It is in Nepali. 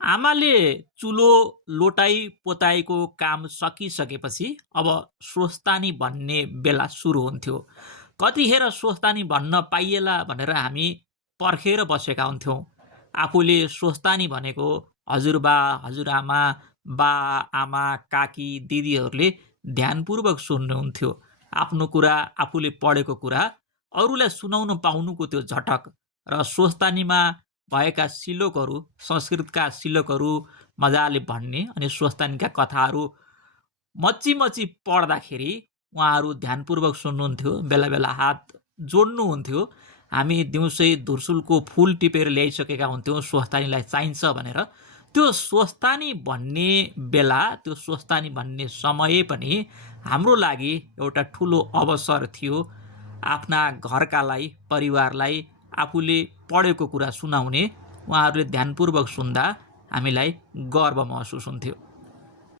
आमाले चुलो लोटाई पोताईको काम सकिसकेपछि अब स्वस्तानी भन्ने बेला सुरु हुन्थ्यो। कतिखेर स्वस्तानी भन्न पाइएला भनेर हामी पर्खेर बसेका हुन्थ्यौँ। आफूले स्वस्तानी भनेको हजुरबा, हजुरआमा, बा, आमा, काकी, दिदीहरूले ध्यानपूर्वक सुन्नुहुन्थ्यो। आफ्नो कुरा, आफूले पढेको कुरा अरूलाई सुनाउन पाउनुको त्यो झटक र स्वस्तानीमा भएका श्लोकहरू, संस्कृतका श्लोकहरू मजाले भन्ने अनि स्वस्तानीका कथाहरू मच्ची मच्ची पढ्दाखेरि उहाँहरू ध्यानपूर्वक सुन्नुहुन्थ्यो, बेला बेला हात जोड्नुहुन्थ्यो। हामी दिउँसै धुर्सुलको फुल टिपेर ल्याइसकेका हुन्थ्यौँ स्वस्तानीलाई चाहिन्छ भनेर। त्यो स्वस्तानी भन्ने बेला, त्यो स्वस्तानी भन्ने समय पनि हाम्रो लागि एउटा ठुलो अवसर थियो। आफ्ना घरकालाई, परिवारलाई आफूले पढेको कुरा सुनाउने, उहाँहरूले ध्यानपूर्वक सुन्दा हामीलाई गर्व महसुस हुन्थ्यो।